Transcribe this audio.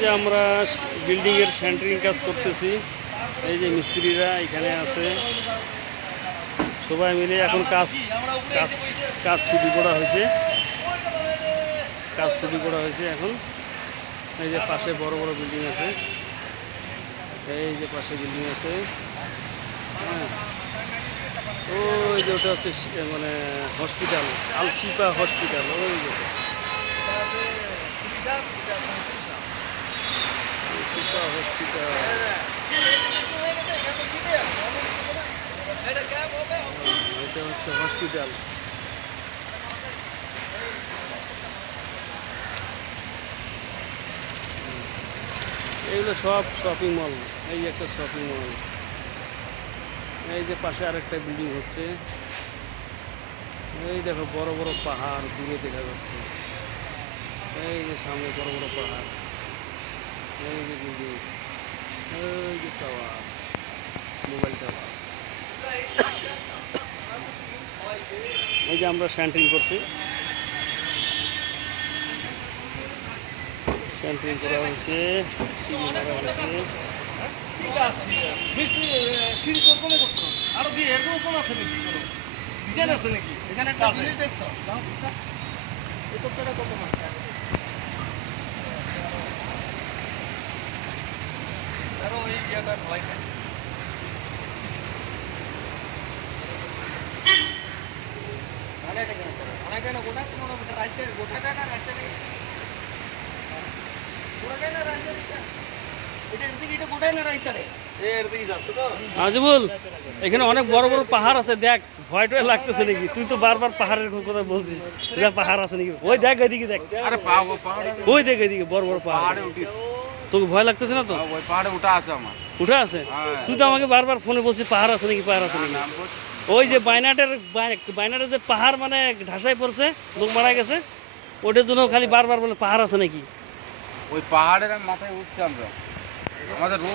যে আমরা বিল্ডিংয়ের সেন্টারিং কাজ করতেছি। এই যে মিস্ত্রিরা এখানে আছে, সবাই মিলে এখন কাজ কাজ কাজ শুরু করা হয়েছে। এখন এই যে পাশে বড় বড় বিল্ডিং আছে, এই যে পাশে বিল্ডিং আছে। হ্যাঁ, ওই যে ওটা হচ্ছে মানে হসপিটাল, আল শিফা হসপিটাল। ওই যে শিফা হসপিটাল, এটা হচ্ছে হসপিটাল। এইগুলো সব শপিং মল। এই একটা শপিং মল। এই যে পাশে আরেকটা বিল্ডিং হচ্ছে। এই দেখো বড় বড় পাহাড় দূরে দেখা যাচ্ছে। এই যে সামনে বড় বড় পাহাড়, এই যে বিল্ডিং, এই যে টাওয়ার, মোবাইল টাওয়ার। এই যে আমরা সেন্টারিং করছি, সেন্টারিং করা হয়েছে, সিঁড়ি মারা হয়েছে। আজিবুল, এখানে অনেক বড় বড় পাহাড় আছে, দেখ ভয় টয় লাগতেছে নাকি? তুই তো বারবার পাহাড়ের কথা বলছিস, পাহাড় আছে নাকি? ওই দেখ এদিকে, দেখ ওই দেখ এদিকে বড় বড় পাহাড়। তোকে ভয় লাগতেছে না তো? ওই পাহাড়ে উঠা আছে আমার। উঠে আছে? তুই তো আমাকে বারবার ফোনে বলছিস পাহাড় আছে নাকি, পাহাড় আছে নাকি। ওই যে বাইনাটের যে পাহাড় মানে ঢাসায় পড়ছে, লোক মারা গেছে, ওটার জন্য খালি বারবার বলে পাহাড় আছে নাকি। ওই পাহাড়ের মাথায় উঠছে আমরা, আমাদের